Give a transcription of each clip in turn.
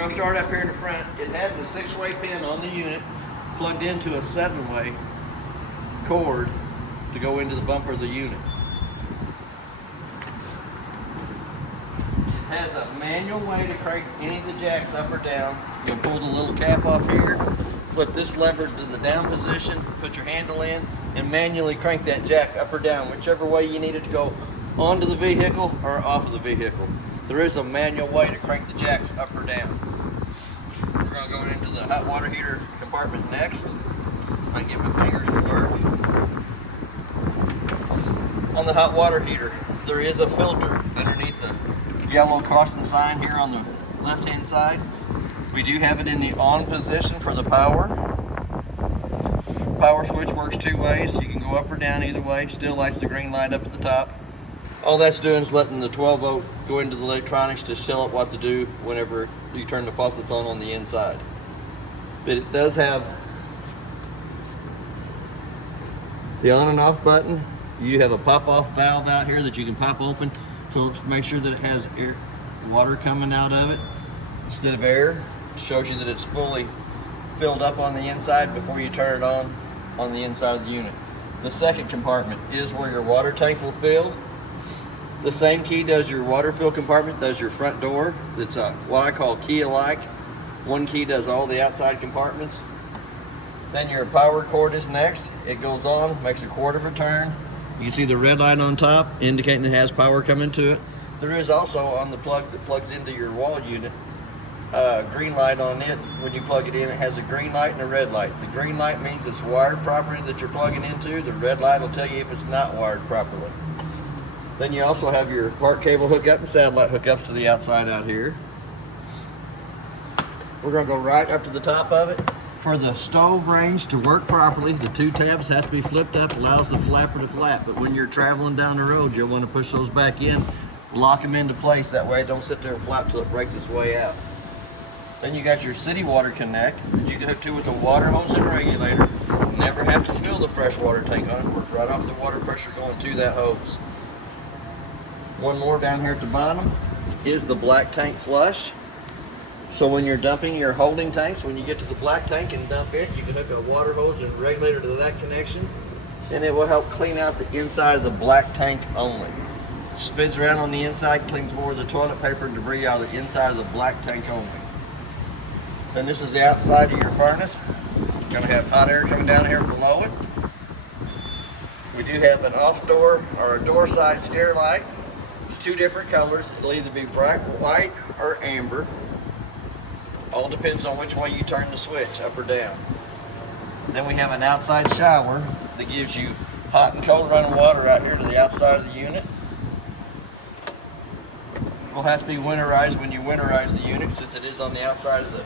gonna start up here in the front. It has a 6-way pin on the unit plugged into a 7-way cord to go into the bumper of the unit. It has a manual way to crank any of the jacks up or down. You'll pull the little cap off here, flip this lever to the down position, put your handle in, and manually crank that jack up or down, whichever way you need it to go, onto the vehicle or off of the vehicle. There is a manual way to crank the jacks up or down. We're going to go into the hot water heater compartment next. I get my fingers to work. On the hot water heater, there is a filter underneath the yellow caution sign here on the left-hand side. We do have it in the on position for the power. Power switch works 2 ways. You can go up or down either way. Still lights the green light up at the top. All that's doing is letting the 12-volt go into the electronics to tell it what to do whenever you turn the faucets on the inside. But it does have the on and off button. You have a pop-off valve out here that you can pop open to make sure that it has air, water coming out of it instead of air. It shows you that it's fully filled up on the inside before you turn it on the inside of the unit. The second compartment is where your water tank will fill. The same key does your water fill compartment, does your front door. It's what I call key-alike. One key does all the outside compartments. Then your power cord is next. It goes on, makes a quarter of a turn. You can see the red light on top indicating it has power coming to it. There is also on the plug that plugs into your wall unit, green light on it. When you plug it in, it has a green light and a red light. The green light means it's wired properly that you're plugging into. The red light will tell you if it's not wired properly. Then you also have your park cable hookup and satellite hookups to the outside out here. We're going to go right up to the top of it. For the stove range to work properly, the 2 tabs have to be flipped up, allows the flapper to flap. But when you're traveling down the road, you'll want to push those back in, lock them into place. That way it don't sit there and flap till it breaks its way out. Then you got your city water connect that you can hook to with a water hose and regulator. Never have to fill the fresh water tank on it. Work right off the water pressure going to that hose. One more down here at the bottom is the black tank flush. So when you're dumping your holding tanks, when you get to the black tank and dump it, you can hook a water hose and regulator to that connection, and it will help clean out the inside of the black tank only. Spins around on the inside, cleans more of the toilet paper and debris out of the inside of the black tank only. Then this is the outside of your furnace. Going to have hot air coming down here below it. We do have an off door or a door side scare light. It's 2 different colors. It'll either be bright white or amber. All depends on which way you turn the switch, up or down. Then we have an outside shower that gives you hot and cold running water out here to the outside of the unit. It will have to be winterized when you winterize the unit since it is on the outside of the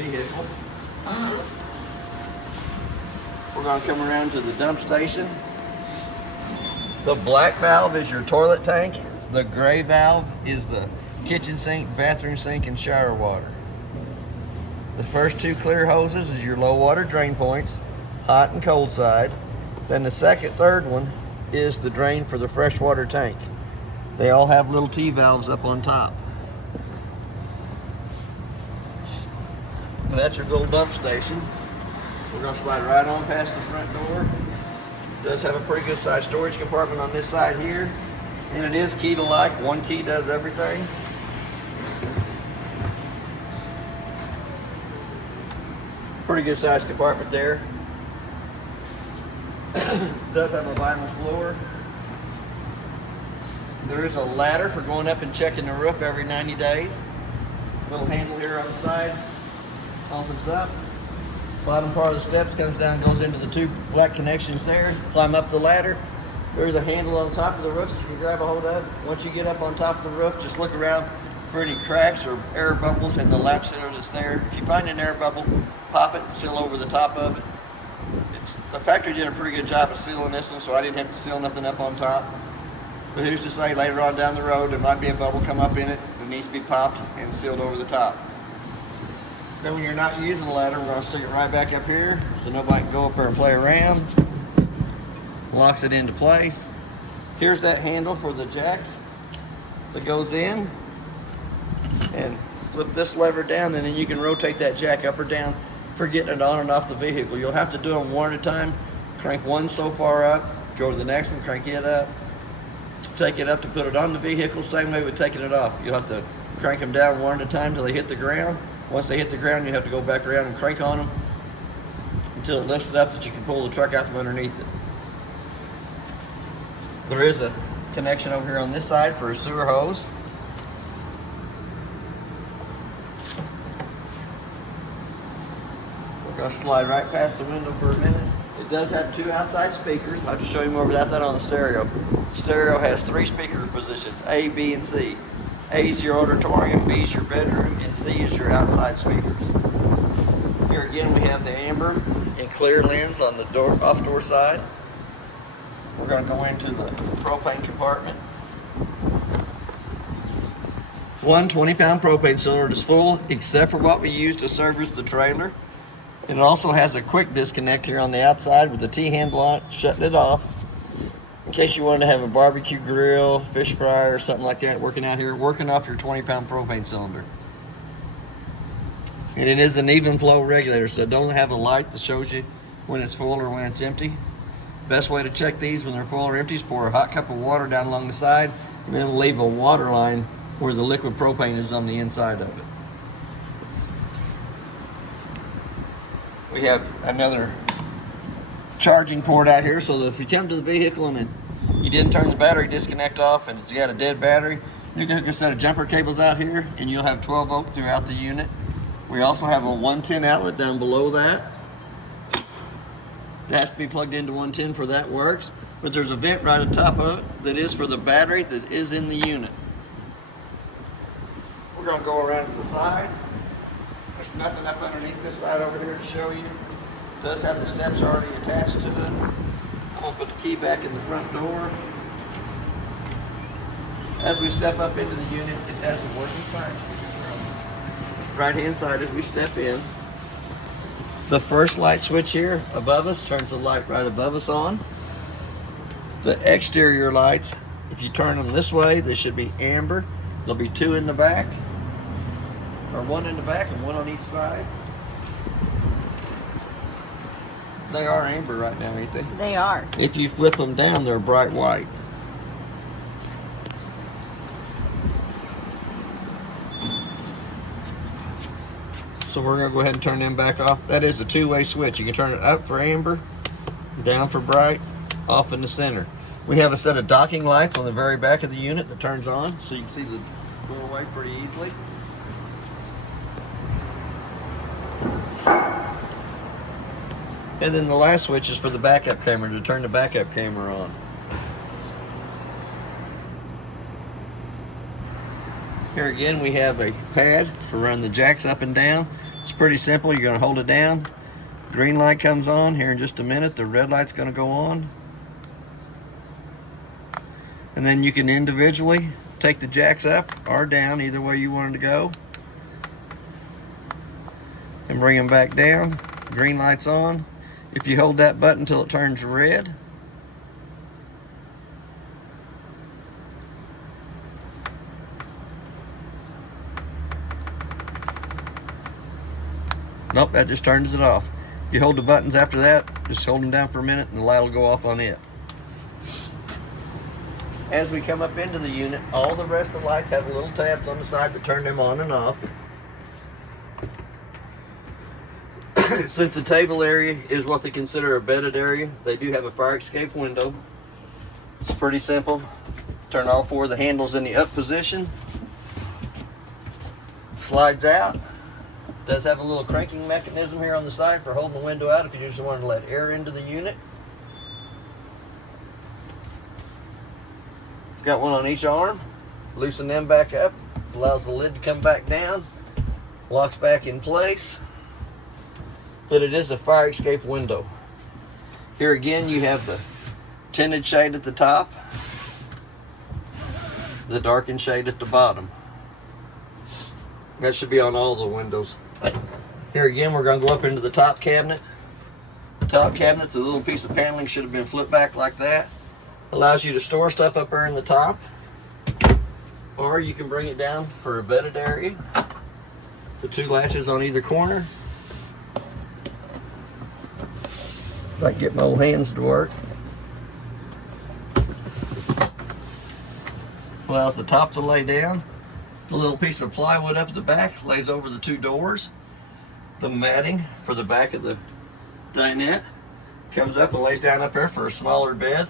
vehicle. We're going to come around to the dump station. The black valve is your toilet tank. The gray valve is the kitchen sink, bathroom sink, and shower water. The first 2 clear hoses is your low water drain points, hot and cold side. Then the second, third one is the drain for the fresh water tank. They all have little T-valves up on top. And that's your little dump station. We're going to slide right on past the front door. It does have a pretty good sized storage compartment on this side here. And it is key-alike. One key does everything. Pretty good sized compartment there. It does have a vinyl floor. There is a ladder for going up and checking the roof every 90 days. Little handle here on the side opens up. Bottom part of the steps comes down and goes into the 2 black connections there. Climb up the ladder. There's a handle on the top of the roof that you can grab a hold of. Once you get up on top of the roof, just look around for any cracks or air bubbles in the lap sealer that's there. If you find an air bubble, pop it and seal over the top of it. The factory did a pretty good job of sealing this one, so I didn't have to seal nothing up on top. But who's to say later on down the road there might be a bubble come up in it that needs to be popped and sealed over the top. Then when you're not using the ladder, we're going to stick it right back up here so nobody can go up there and play around. Locks it into place. Here's that handle for the jacks that goes in and flip this lever down, and then you can rotate that jack up or down for getting it on and off the vehicle. You'll have to do them one at a time. Crank one so far up, go to the next one, crank it up, take it up to put it on the vehicle. Same way with taking it off. You'll have to crank them down one at a time till they hit the ground. Once they hit the ground, you have to go back around and crank on them until it lifts it up that you can pull the truck out from underneath it. There is a connection over here on this side for a sewer hose. We're going to slide right past the window for a minute. It does have 2 outside speakers. I'll just show you more about that on the stereo. Stereo has 3 speaker positions, A, B, and C. A is your auditorium, B is your bedroom, and C is your outside speakers. Here again we have the amber and clear lens on the off door side. We're going to go into the propane compartment. One 20-pound propane cylinder is full except for what we use to service the trailer. And it also has a quick disconnect here on the outside with the T-handle on it, shutting it off. In case you wanted to have a barbecue grill, fish fryer, or something like that working out here, working off your 20-pound propane cylinder. And it is an even flow regulator, so it don't have a light that shows you when it's full or when it's empty. Best way to check these when they're full or empty is pour a hot cup of water down along the side and then leave a water line where the liquid propane is on the inside of it. We have another charging port out here, so that if you come to the vehicle and you didn't turn the battery disconnect off and it's got a dead battery, you can hook a set of jumper cables out here and you'll have 12 volt throughout the unit. We also have a 110 outlet down below that. It has to be plugged into 110 for that works, but there's a vent right at the top of it that is for the battery that is in the unit. We're going to go around to the side. There's nothing up underneath this side over here to show you. It does have the steps already attached to it. I'm going to put the key back in the front door. As we step up into the unit, it has a working fire switch. Right hand side as we step in. The first light switch here above us turns the light right above us on. The exterior lights, if you turn them this way, they should be amber. There'll be 2 in the back, or 1 in the back and 1 on each side. They are amber right now, ain't they? They are. If you flip them down, they're bright white. So we're going to go ahead and turn them back off. That is a 2-way switch. You can turn it up for amber, down for bright, off in the center. We have a set of docking lights on the very back of the unit that turns on, so you can see the doorway pretty easily. And then the last switch is for the backup camera, to turn the backup camera on. Here again we have a pad for running the jacks up and down. It's pretty simple. You're going to hold it down. Green light comes on here in just a minute. The red light's going to go on. And then you can individually take the jacks up or down, either way you want them to go. And bring them back down. Green light's on. If you hold that button until it turns red, nope, that just turns it off. If you hold the buttons after that, just hold them down for a minute and the light will go off on it. As we come up into the unit, all the rest of the lights have little tabs on the side that turn them on and off. Since the table area is what they consider a bedded area, they do have a fire escape window. It's pretty simple. Turn all 4 of the handles in the up position. Slides out. Does have a little cranking mechanism here on the side for holding the window out if you just want to let air into the unit. It's got one on each arm. Loosen them back up. Allows the lid to come back down. Locks back in place. But it is a fire escape window. Here again you have the tinted shade at the top, the darkened shade at the bottom. That should be on all the windows. Here again we're going to go up into the top cabinet. The top cabinet, the little piece of paneling should have been flipped back like that. Allows you to store stuff up there in the top, or you can bring it down for a bedded area. The 2 latches on either corner. If I can get my old hands to work. Allows the top to lay down. The little piece of plywood up at the back lays over the 2 doors. The matting for the back of the dinette comes up and lays down up there for a smaller bed.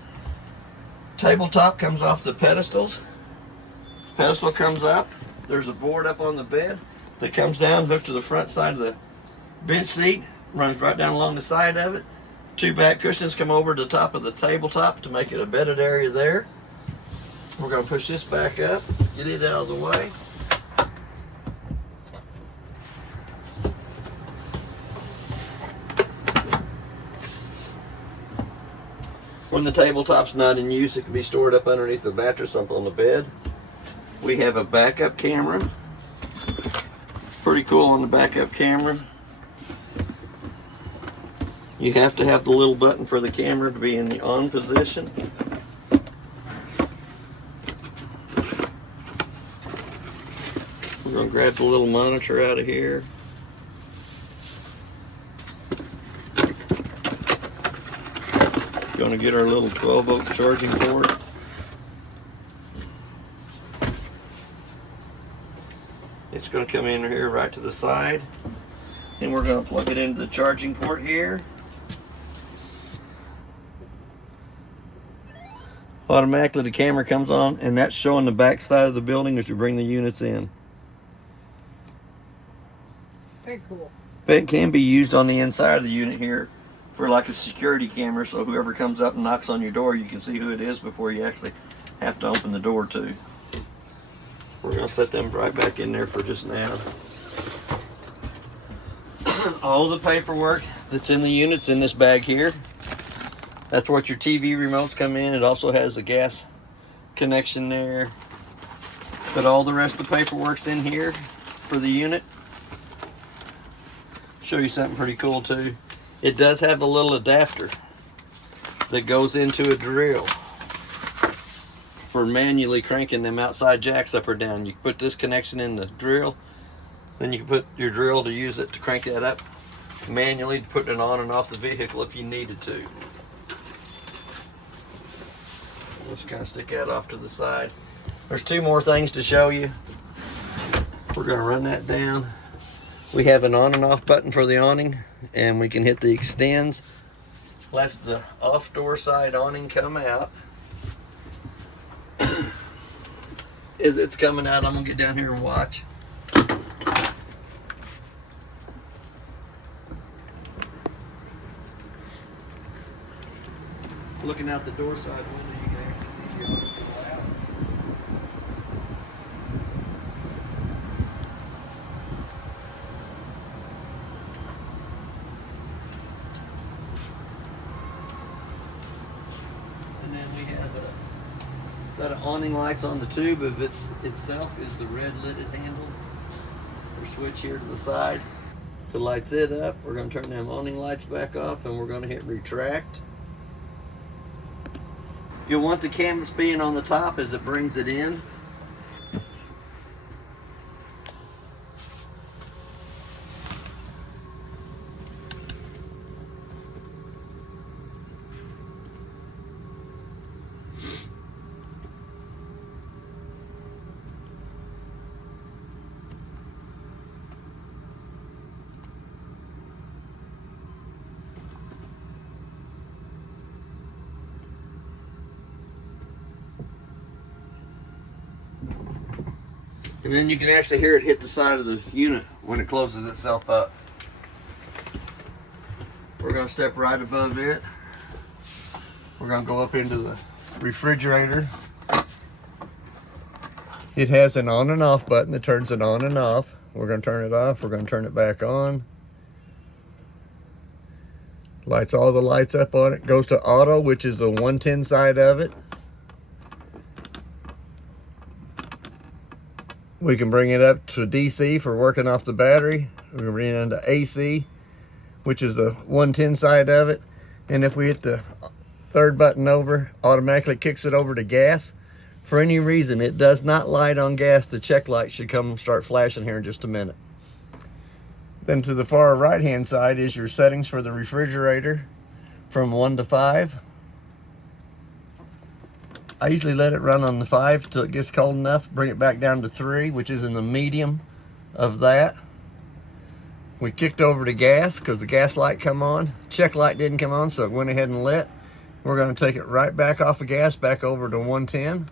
Tabletop comes off the pedestals. Pedestal comes up. There's a board up on the bed that comes down, hooked to the front side of the bench seat, runs right down along the side of it. 2 back cushions come over to the top of the tabletop to make it a bedded area there. We're going to push this back up, get it out of the way. When the tabletop's not in use, it can be stored up underneath the mattress up on the bed. We have a backup camera. Pretty cool on the backup camera. You have to have the little button for the camera to be in the on position. We're going to grab the little monitor out of here. Going to get our little 12-volt charging port. It's going to come in here right to the side, and we're going to plug it into the charging port here. Automatically the camera comes on, and that's showing the back side of the building as you bring the units in. Very cool. But it can be used on the inside of the unit here for like a security camera, so whoever comes up and knocks on your door, you can see who it is before you actually have to open the door too. We're going to set them right back in there for just now. All the paperwork that's in the unit's in this bag here. That's what your TV remotes come in. It also has a gas connection there. But all the rest of the paperwork's in here for the unit. Show you something pretty cool too. It does have a little adapter that goes into a drill for manually cranking them outside jacks up or down. You can put this connection in the drill, then you can put your drill to use it to crank that up manually, to put it on and off the vehicle if you needed to. Let's kind of stick that off to the side. There's 2 more things to show you. We're going to run that down. We have an on and off button for the awning, and we can hit the extends. Lets the off door side awning come out. As it's coming out, I'm gonna get down here and watch. Looking out the door side window, you can actually see the awning go out. And then we have a set of awning lights on the tube of itself is the red lidded handle. Or switch here to the side to lights it up. We're going to turn them awning lights back off, and we're going to hit retract. You'll want the canvas being on the top as it brings it in. And then you can actually hear it hit the side of the unit when it closes itself up. We're going to step right above it. We're going to go up into the refrigerator. It has an on and off button that turns it on and off. We're going to turn it off. We're going to turn it back on. Lights all the lights up on it. Goes to auto, which is the 110 side of it. We can bring it up to DC for working off the battery. We can bring it into AC, which is the 110 side of it. And if we hit the third button over, automatically kicks it over to gas. For any reason it does not light on gas, the check light should come start flashing here in just a minute. Then to the far right hand side is your settings for the refrigerator from 1 to 5. I usually let it run on the 5 till it gets cold enough, bring it back down to 3, which is in the medium of that. We kicked over to gas because the gas light come on. Check light didn't come on, so it went ahead and lit. We're going to take it right back off of gas, back over to 110.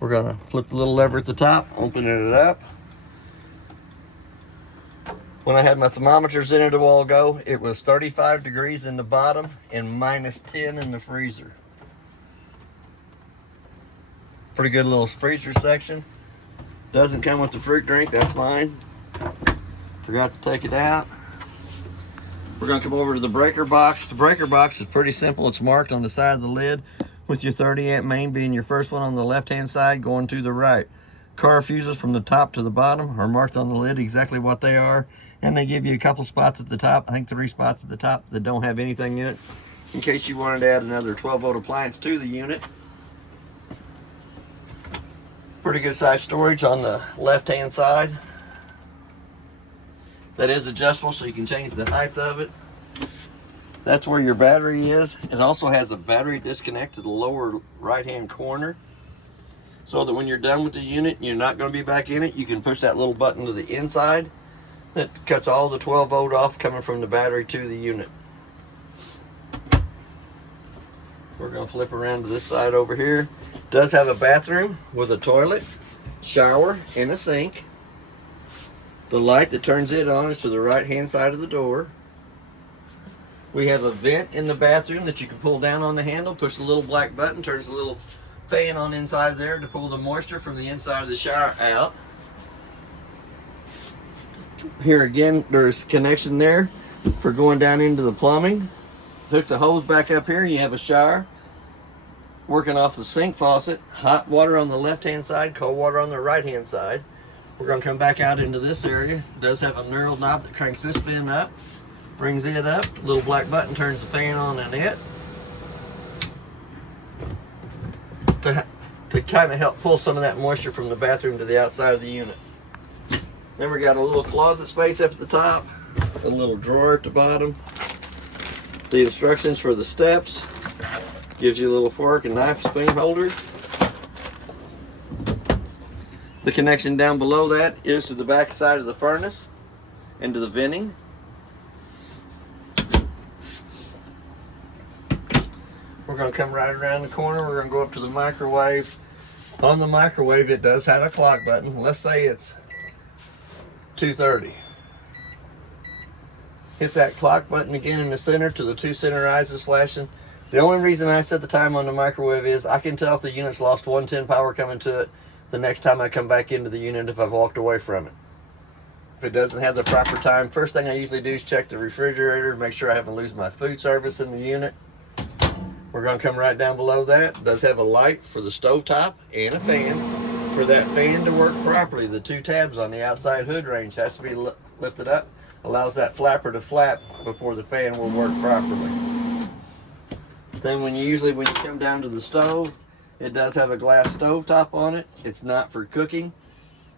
We're going to flip the little lever at the top, open it up. When I had my thermometers in it a while ago, it was 35 degrees in the bottom and -10 in the freezer. Pretty good little freezer section. Doesn't come with the fruit drink, that's fine. Forgot to take it out. We're gonna come over to the breaker box. The breaker box is pretty simple. It's marked on the side of the lid with your 30 amp main being your first one on the left-hand side going to the right. Car fuses from the top to the bottom are marked on the lid exactly what they are. And they give you a couple spots at the top, I think 3 spots at the top that don't have anything in it, in case you wanted to add another 12-volt appliance to the unit. Pretty good size storage on the left-hand side. That is adjustable, so you can change the height of it. That's where your battery is. It also has a battery disconnect to the lower right-hand corner, so that when you're done with the unit and you're not going to be back in it, you can push that little button to the inside. That cuts all the 12-volt off coming from the battery to the unit. We're going to flip around to this side over here. It does have a bathroom with a toilet, shower, and a sink. The light that turns it on is to the right-hand side of the door. We have a vent in the bathroom that you can pull down on the handle, push the little black button, turns the little fan on inside of there to pull the moisture from the inside of the shower out. Here again, there's a connection there for going down into the plumbing. Hook the hose back up here, you have a shower working off the sink faucet. Hot water on the left-hand side, cold water on the right-hand side. We're going to come back out into this area. It does have a knurled knob that cranks this fan up, brings it up. Little black button turns the fan on in it to kind of help pull some of that moisture from the bathroom to the outside of the unit. Then we got a little closet space up at the top, a little drawer at the bottom. The instructions for the steps gives you a little fork and knife spoon holder. The connection down below that is to the back side of the furnace and to the venting. We're going to come right around the corner. We're going to go up to the microwave. On the microwave, it does have a clock button. Let's say it's 2:30. Hit that clock button again in the center to the 2 center eyes is flashing. The only reason I set the time on the microwave is I can tell if the unit's lost 110 power coming to it the next time I come back into the unit if I've walked away from it. If it doesn't have the proper time, first thing I usually do is check the refrigerator, make sure I haven't lost my food service in the unit. We're going to come right down below that. It does have a light for the stovetop and a fan. For that fan to work properly, the 2 tabs on the outside hood range has to be lifted up. Allows that flapper to flap before the fan will work properly. Then when you come down to the stove, it does have a glass stove top on it. It's not for cooking.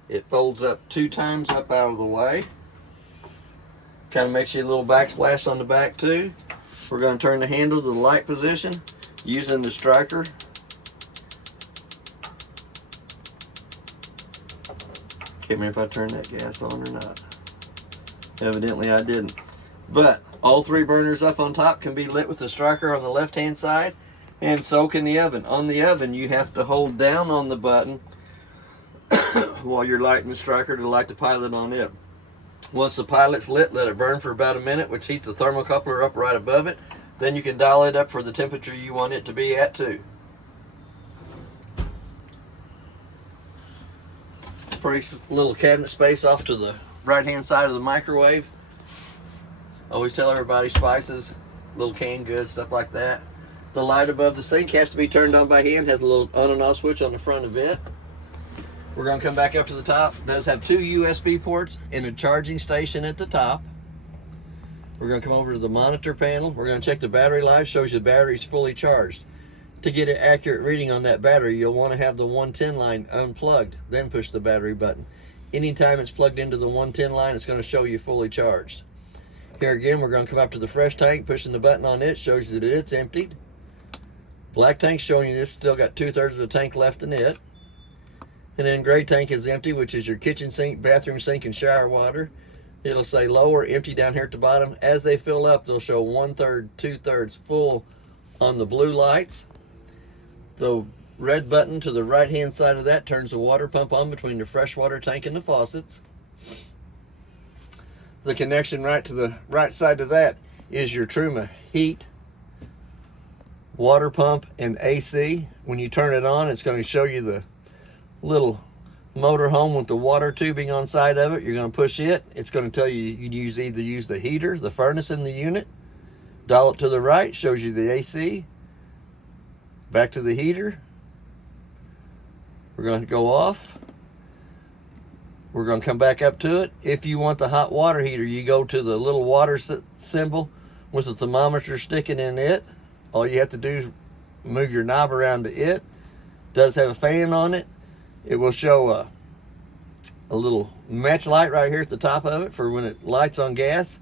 It folds up 2 times up out of the way. Kind of makes you a little backsplash on the back too. We're going to turn the handle to the light position using the striker. Can't remember if I turned that gas on or not. Evidently I didn't. But all 3 burners up on top can be lit with the striker on the left hand side, and so can the oven. On the oven you have to hold down on the button while you're lighting the striker to light the pilot on it. Once the pilot's lit, let it burn for about a minute, which heats the thermocoupler up right above it. Then you can dial it up for the temperature you want it to be at too. Pretty little cabinet space off to the right hand side of the microwave. Always tell everybody spices, little canned goods, stuff like that. The light above the sink has to be turned on by hand, has a little on and off switch on the front of it. We're going to come back up to the top. It does have 2 USB ports and a charging station at the top. We're going to come over to the monitor panel. We're going to check the battery life. Shows you the battery's fully charged. To get an accurate reading on that battery, you'll want to have the 110 line unplugged, then push the battery button. Anytime it's plugged into the 110 line, it's going to show you fully charged. Here again, we're going to come up to the fresh tank. Pushing the button on it shows you that it's emptied. Black tank's showing you this still got 2/3 of the tank left in it. And then gray tank is empty, which is your kitchen sink, bathroom sink, and shower water. It'll say low or empty down here at the bottom. As they fill up, they'll show 1/3, 2/3 full on the blue lights. The red button to the right-hand side of that turns the water pump on between the freshwater tank and the faucets. The connection right to the right side of that is your Truma heat, water pump, and AC. When you turn it on, it's going to show you the little motor home with the water tubing on side of it. You're going to push it. It's going to tell you you can either use the heater, the furnace in the unit. Dial it to the right, shows you the AC. Back to the heater. We're going to go off. We're going to come back up to it. If you want the hot water heater, you go to the little water symbol with the thermometer sticking in it. All you have to do is move your knob around to it. It does have a fan on it. It will show a little match light right here at the top of it for when it lights on gas.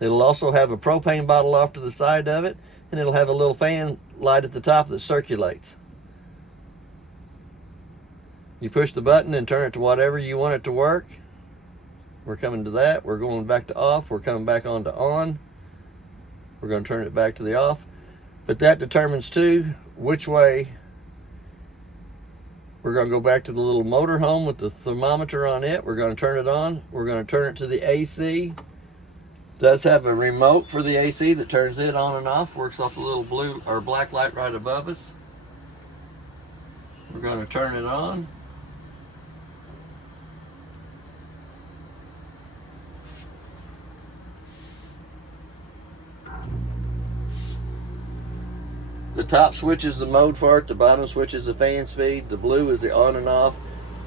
It'll also have a propane bottle off to the side of it, and it'll have a little fan light at the top that circulates. You push the button and turn it to whatever you want it to work. We're coming to that. We're going back to off. We're coming back on to on. We're going to turn it back to the off. But that determines too which way. We're going to go back to the little motor home with the thermometer on it. We're going to turn it on. We're going to turn it to the AC. It does have a remote for the AC that turns it on and off. Works off the little blue or black light right above us. We're going to turn it on. The top switch is the mode for it. The bottom switch is the fan speed. The blue is the on and off.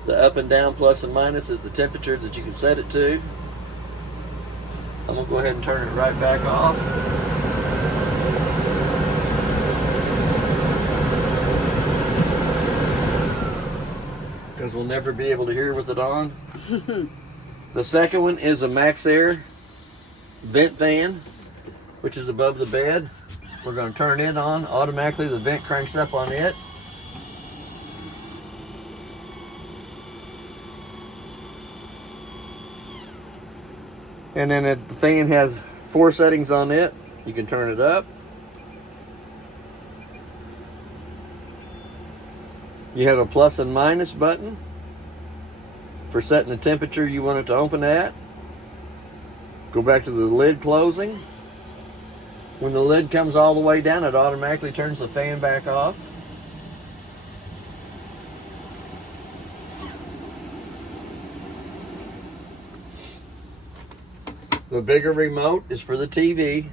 The up and down, plus and minus, is the temperature that you can set it to. I'm going to go ahead and turn it right back off. Because we'll never be able to hear with it on. The second one is a Max Air vent fan, which is above the bed. We're going to turn it on. Automatically the vent cranks up on it. And then the fan has 4 settings on it. You can turn it up. You have a plus and minus button for setting the temperature you want it to open at. Go back to the lid closing. When the lid comes all the way down, it automatically turns the fan back off. The bigger remote is for the TV.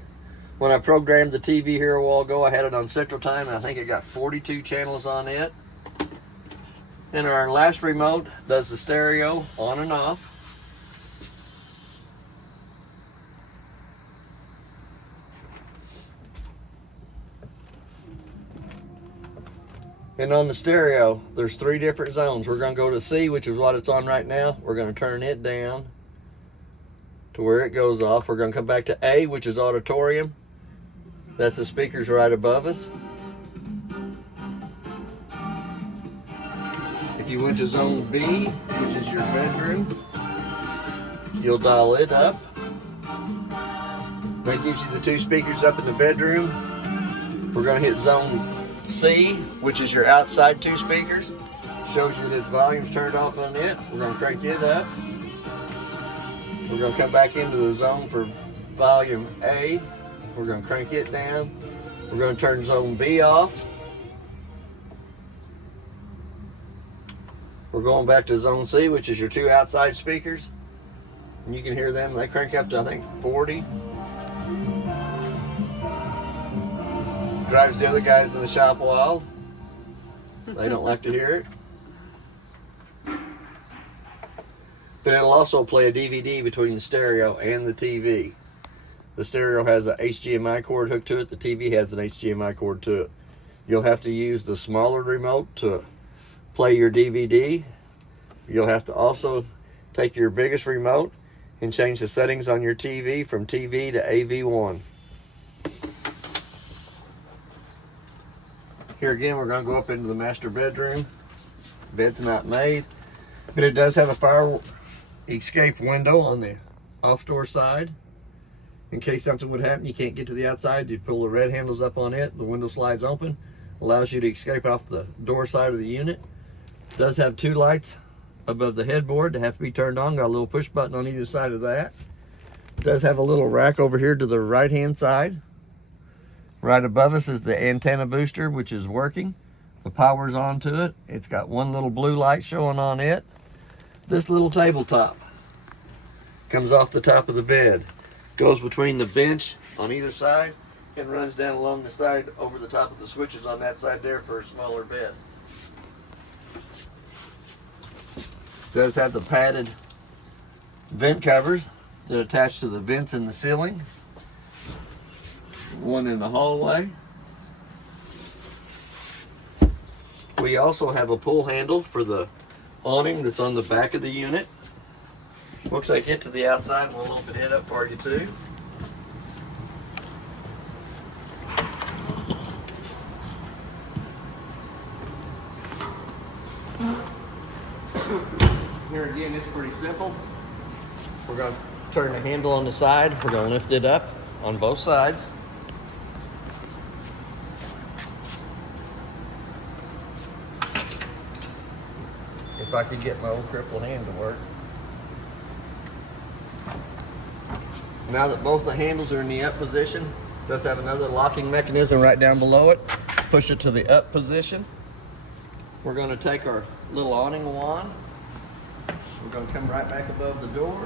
When I programmed the TV here a while ago, I had it on Central Time, and I think it got 42 channels on it. And our last remote does the stereo on and off. And on the stereo, there's 3 different zones. We're going to go to C, which is what it's on right now. We're going to turn it down to where it goes off. We're going to come back to A, which is auditorium. That's the speakers right above us. If you went to zone B, which is your bedroom, you'll dial it up. That gives you the 2 speakers up in the bedroom. We're going to hit zone C, which is your outside 2 speakers. Shows you that its volume's turned off on it. We're going to crank it up. We're going to come back into the zone for volume A. We're going to crank it down. We're going to turn zone B off. We're going back to zone C, which is your 2 outside speakers. And you can hear them. They crank up to, I think, 40. Drives the other guys in the shop wild. They don't like to hear it. But it'll also play a DVD between the stereo and the TV. The stereo has a HDMI cord hooked to it. The TV has an HDMI cord to it. You'll have to use the smaller remote to play your DVD. You'll have to also Take your biggest remote and change the settings on your TV from TV to AV1. Here again, we're going to go up into the master bedroom. Bed's not made, but it does have a fire escape window on the off door side. In case something would happen, you can't get to the outside, you pull the red handles up on it, the window slides open, allows you to escape off the door side of the unit. It does have 2 lights above the headboard that have to be turned on. Got a little push button on either side of that. It does have a little rack over here to the right hand side. Right above us is the antenna booster, which is working. The power's onto it. It's got 1 little blue light showing on it. This little tabletop comes off the top of the bed, goes between the bench on either side, and runs down along the side over the top of the switches on that side there for a smaller bed. Does have the padded vent covers that attach to the vents in the ceiling. One in the hallway. We also have a pull handle for the awning that's on the back of the unit. Looks like get to the outside, and we'll open it up for you too. Here again, it's pretty simple. We're going to turn the handle on the side. We're going to lift it up on both sides. If I could get my old crippled hand to work. Now that both the handles are in the up position, it does have another locking mechanism right down below it. Push it to the up position. We're going to take our little awning wand. We're going to come right back above the door.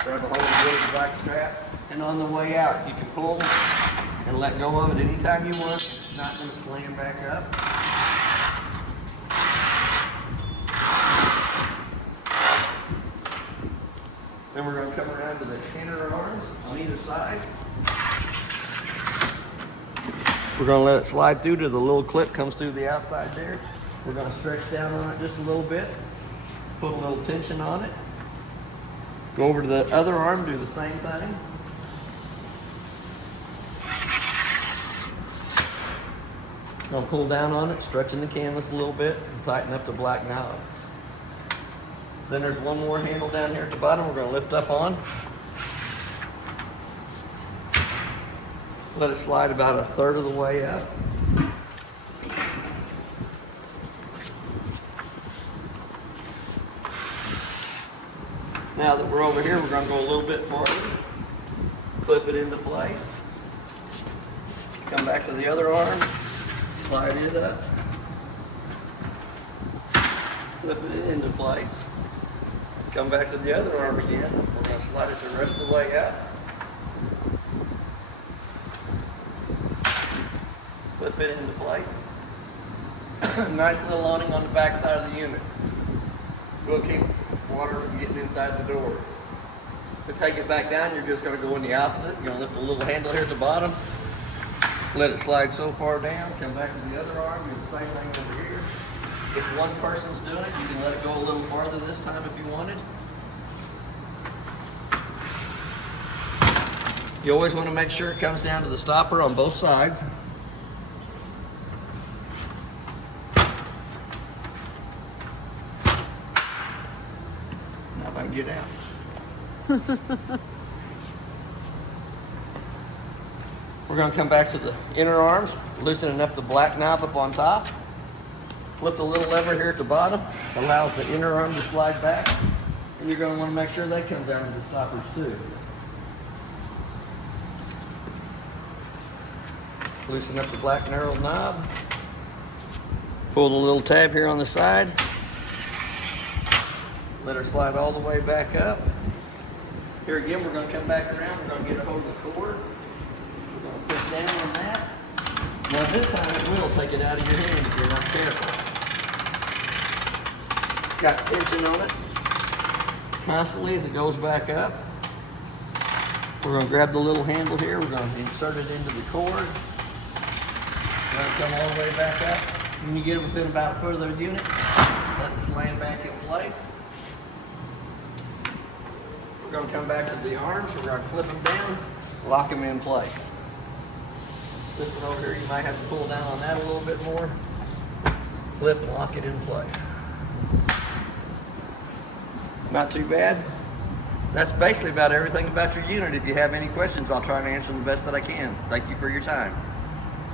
Grab a hold of the bike strap, and on the way out, you can pull and let go of it anytime you want. It's not going to slam back up. Then we're going to come around to the inner arms on either side. We're going to let it slide through to the little clip comes through the outside there. We're going to stretch down on it just a little bit, put a little tension on it. Go over to the other arm, do the same thing. Going to pull down on it, stretching the canvas a little bit, and tighten up the black knob. Then there's one more handle down here at the bottom we're going to lift up on. Let it slide about 1/3 of the way up. Now that we're over here, we're going to go a little bit farther. Flip it into place. Come back to the other arm. Slide it up. Flip it into place. Come back to the other arm again. We're going to slide it the rest of the way up. Flip it into place. Nice little awning on the back side of the unit. We'll keep water from getting inside the door. To take it back down, you're just going to go in the opposite. You're going to lift the little handle here at the bottom. Let it slide so far down. Come back to the other arm. Do the same thing over here. If one person's doing it, you can let it go a little farther this time if you wanted. You always want to make sure it comes down to the stopper on both sides. Now if I can get out. We're going to come back to the inner arms, loosening up the black knob up on top. Flip the little lever here at the bottom, allows the inner arm to slide back. And you're going to want to make sure they come down to the stoppers too. Loosen up the black narrow knob. Pull the little tab here on the side. Let her slide all the way back up. Here again, we're going to come back around. We're going to get a hold of the cord. We're going to push down on that. Now this time it will take it out of your hand if you're not careful. It's got tension on it constantly as it goes back up. We're going to grab the little handle here. We're going to insert it into the cord. Let it come all the way back up. When you get within about a foot of the unit, let it slam back in place. We're going to come back to the arms. We're going to flip them down, lock them in place. This one over here, you might have to pull down on that a little bit more. Flip and lock it in place. Not too bad. That's basically about everything about your unit. If you have any questions, I'll try to answer them the best that I can. Thank you for your time.